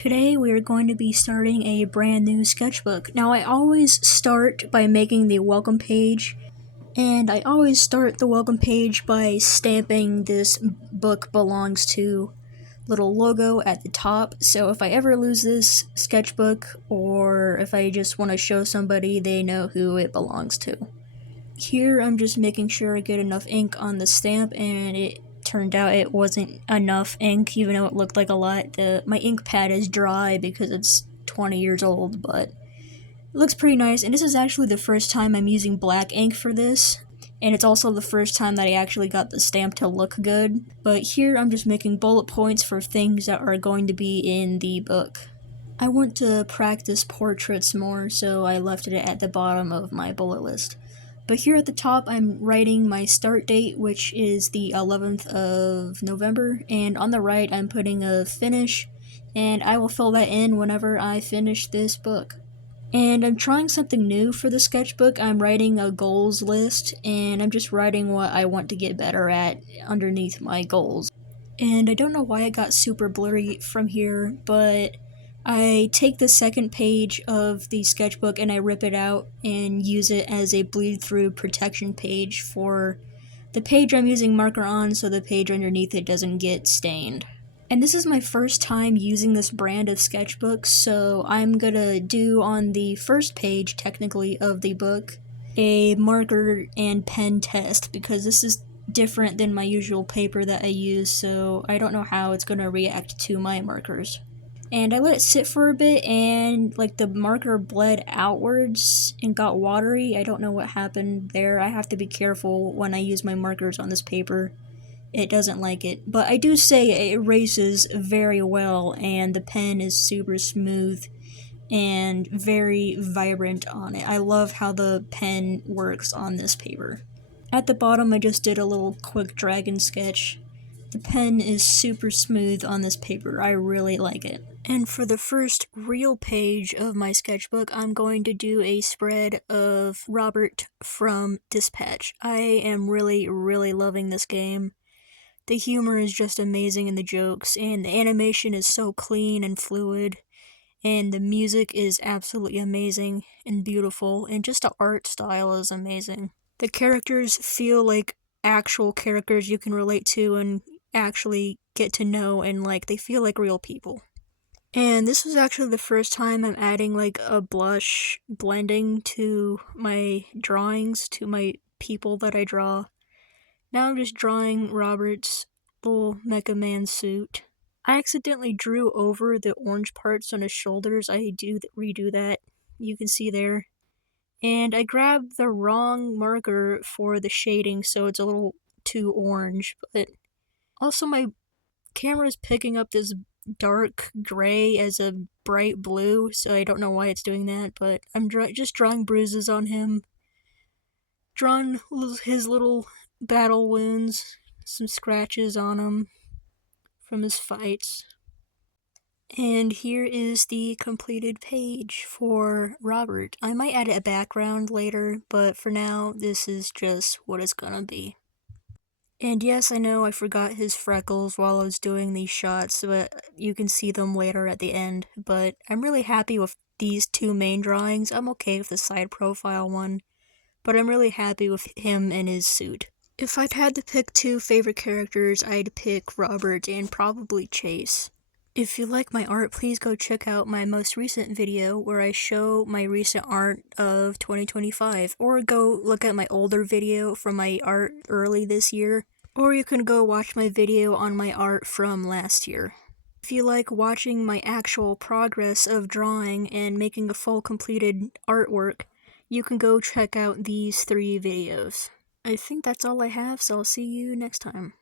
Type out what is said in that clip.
Today we are going to be starting a brand new sketchbook. Now I always start by making the welcome page, and I always start the welcome page by stamping this book belongs to little logo at the top. So if I ever lose this sketchbook, or if I just want to show somebody, they know who it belongs to. Here I'm just making sure I get enough ink on the stamp, and it turned out it wasn't enough ink, even though it looked like a lot. My ink pad is dry because it's 20 years old, but it looks pretty nice. And this is actually the first time I'm using black ink for this, and it's also the first time that I actually got the stamp to look good. But here I'm just making bullet points for things that are going to be in the book. I want to practice portraits more, so I left it at the bottom of my bullet list. But here at the top, I'm writing my start date, which is the 11th of November, and on the right, I'm putting a finish, and I will fill that in whenever I finish this book. And I'm trying something new for the sketchbook. I'm writing a goals list, and I'm just writing what I want to get better at underneath my goals. And I don't know why it got super blurry from here, but I take the second page of the sketchbook and I rip it out and use it as a bleed-through protection page for the page I'm using marker on, so the page underneath it doesn't get stained. And this is my first time using this brand of sketchbooks, so I'm gonna do on the first page, technically, of the book, a marker and pen test, because this is different than my usual paper that I use, so I don't know how it's gonna react to my markers. And I let it sit for a bit, and like the marker bled outwards and got watery. I don't know what happened there. I have to be careful when I use my markers on this paper. It doesn't like it. But I do say it erases very well, and the pen is super smooth and very vibrant on it. I love how the pen works on this paper. At the bottom, I just did a little quick dragon sketch. The pen is super smooth on this paper. I really like it. And for the first real page of my sketchbook, I'm going to do a spread of Robert from Dispatch. I am really loving this game. The humor is just amazing in the jokes, and the animation is so clean and fluid, and the music is absolutely amazing and beautiful, and just the art style is amazing. The characters feel like actual characters you can relate to and actually get to know, and like they feel like real people. And this was actually the first time I'm adding like a blush blending to my drawings, to my people that I draw. Now I'm just drawing Robert's little Mecha Man suit. I accidentally drew over the orange parts on his shoulders. I do redo that. You can see there. And I grabbed the wrong marker for the shading, so it's a little too orange. But also my camera's picking up this dark gray as a bright blue, so I don't know why it's doing that, but I'm just drawing bruises on him. Drawn his little battle wounds, some scratches on him from his fights. And here is the completed page for Robert. I might add a background later, but for now, this is just what it's gonna be. And yes, I know I forgot his freckles while I was doing these shots, but you can see them later at the end. But I'm really happy with these two main drawings. I'm okay with the side profile one, but I'm really happy with him and his suit. If I'd had to pick two favorite characters, I'd pick Robert and probably Chase. If you like my art, please go check out my most recent video where I show my recent art of 2025, or go look at my older video from my art early this year, or you can go watch my video on my art from last year. If you like watching my actual progress of drawing and making a full completed artwork, you can go check out these 3 videos. I think that's all I have, so I'll see you next time.